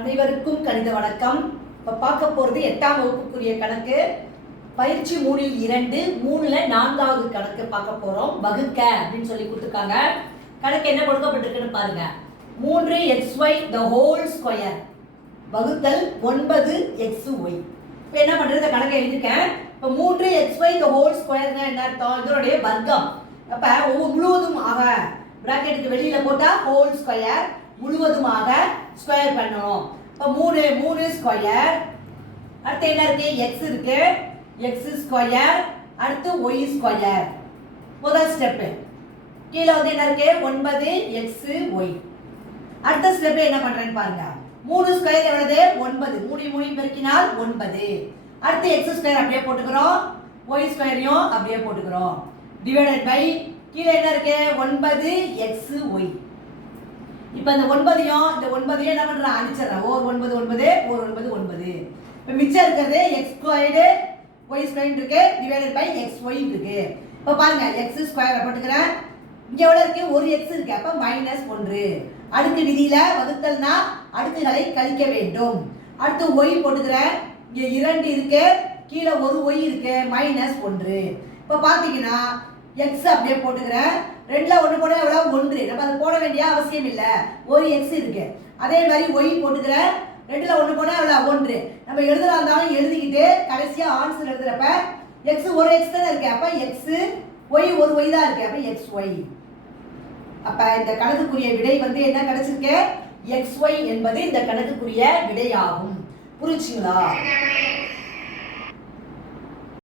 அனைவருக்கும் கணித வணக்கம். இப்போ பார்க்க போகிறது 8ஆம் வகுப்புக்குரிய கணக்கு. பயிற்சி 3ல் 2, 3ல் 4வது கணக்கு பார்க்க போகிறோம். வகுக்க அப்படின்னு சொல்லி கொடுத்துருக்காங்க. கணக்கு என்ன கொடுக்கப்பட்டிருக்குன்னு பாருங்க. 3xy the whole square வகுத்தல் 9xy. இப்போ என்ன பண்ணுறது, இந்த கணக்கை எழுதிருக்கேன். இப்போ 3xy the whole square என்ன அர்த்தம்? இதனுடைய வர்க்கம். அப்போ முழுவதுமாக பிராக்கெட்டுக்கு வெளியில் போட்டால் ஹோல் ஸ்கொயர், முழுவதுமாக ஸ்கொயர் பண்ணணும். இப்போ 3 ஸ்கொயர், அடுத்து என்ன இருக்கு, எக்ஸ் இருக்கு, எக்ஸ் ஸ்கொயர், அடுத்து ஒய் ஸ்கொயர். முதல் ஸ்டெப்பு கீழே வந்து என்ன இருக்கு, 9x ஒய். அடுத்த ஸ்டெப் என்ன பண்றேன்னு பாருங்க. 3 ஸ்கொயர் எவ்வளவு, 9. 3 பெருக்கினால் 9. அடுத்து எக்ஸ் ஸ்கொயர் அப்படியே போட்டுக்கிறோம், ஒய் ஸ்கொயரையும் அப்படியே போட்டுக்கிறோம். டிவைடட் பை கீழே என்ன இருக்கு, 9x ஒய். இப்போ இந்த 9ஐயும் இந்த 9ஐயும் என்ன பண்றேன், அடிச்சிடறேன். ஓர் 9 9 ஓர் 9 9. இப்போ மிச்சம் இருக்கிறது x ஸ்கொயர்டு y ஸ்கொயர்டு இருக்கு, டிவைடட் பை xy இருக்கு. இப்போ பாருங்க, x ஸ்கொயரை போட்டுக்கிறேன். இங்க எவ்வளவு இருக்கு, ஒரு x இருக்கு, அப்ப -1. அடுக்கு விதியில வகுத்தல்னா அடுக்குகளை கழிக்க வேண்டும். அடுத்து y போட்டுக்கிறேன். இங்க 2 இருக்கு, கீழே ஒரு y இருக்கு, -1. இப்போ பாத்தீங்கன்னா x அப்படியே போட்டுக்கிறேன். 2ல 1 போட எவ்வளவு, 1. நம்ம அதை போட வேண்டிய அவசியம் இல்லை, ஒரு x இருக்கு. அதே மாதிரி y போட்டுக்கிறேன். 2ல 1 போட எவ்வளவு, 1. நம்ம எழுதுறா இருந்தாலும் எழுதிக்கிட்டு கடைசியா ஆன்சர் எழுதுறப்ப x ஒரு x தானே இருக்கு, அப்ப x y ஒரு y தான் இருக்கு, அப்ப xy. அப்ப இந்த கணக்குக்குரிய விடை வந்து என்ன கிடைச்சிருக்கு, xy என்பது இந்த கணக்குக்குரிய விடையாகும். புரிஞ்சுங்களா?